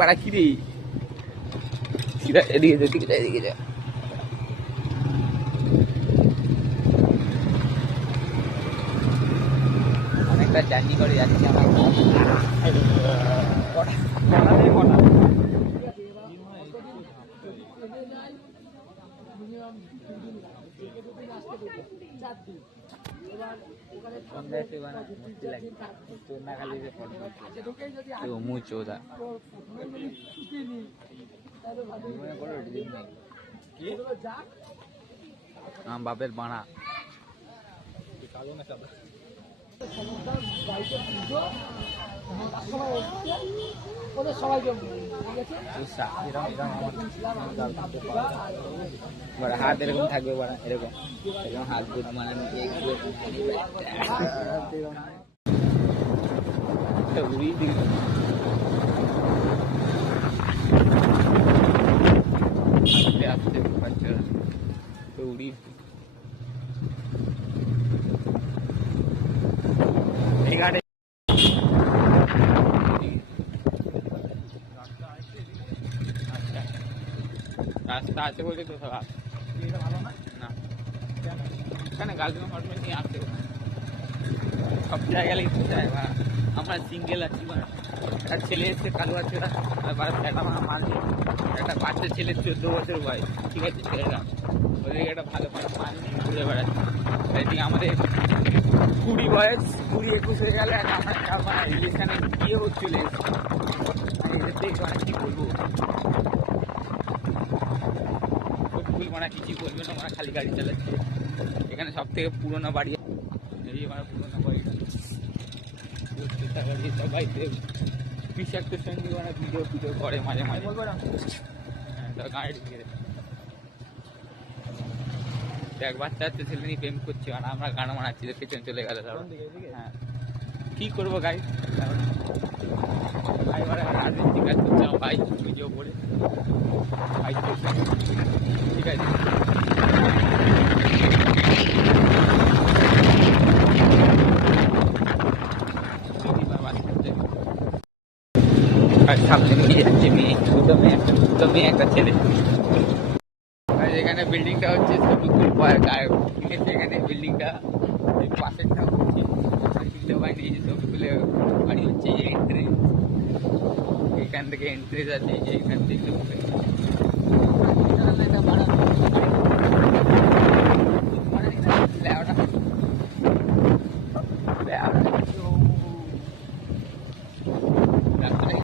বাড়া কি রে সিধা এদিকে যা এদিকে যা এদিকে যা অনেকটা জার্নি করে যাচ্ছি আমরা বাপের বানা হাত এরকম থাকবে এরকম এরকম হাত বানানো উড়ি এই ঘাটে রাস্তা আছে বলে তো সব ভালো না না এখানে গার্লফ্রেন্ড ফার্মেন্ট নিয়ে আসতে সব জায়গায় আমরা সিঙ্গেল আছি একটা ছেলে এসছে কালু আছে একটা মারলি একটা বাচ্চা ছেলে 14 বছর বয়স ঠিক আছে ছেলেরা ওদেরকে একটা ভালো মাল নিয়ে ঘুরে বেড়াচ্ছে এদিকে আমাদের 20 বয়স 20-21 হয়ে গেলে আমরা এখানে গিয়েও চলে এসেছি কি বলবো মানে কিছুই বলবে না মানে খালি গাড়ি চালাচ্ছে এখানে সব থেকে পুরোনো বাড়ি এই আমার পুরোনো বাড়িটা সবাই বিষাক্তের সঙ্গে মানে ভিডিও করে মাঝে মাঝে গাড়ি দেখ বাচ্চা ছেলে নিয়ে প্রেম করছি মানে আমরা গান মানাচ্ছি পেছনে চলে গেল হ্যাঁ কি করবো গাড়ি ভাই রাজনীতি কাজ করছে আমার ভাই ভিডিও করে ভাই ঠিক আছে সামনে নিয়ে যাচ্ছে দুটো মেয়ে একটা ছেলে এখানে বিল্ডিংটা হচ্ছে সবিকুল পার্ক আর ঠিক আছে এখানে বিল্ডিংটা পাশেরটা হচ্ছে বাড়ি নেই যে সবিকুলের বাড়ি হচ্ছে যে এন্ট্রেন্স এখান থেকে এন্ট্রেন্স আছে যে এখান থেকে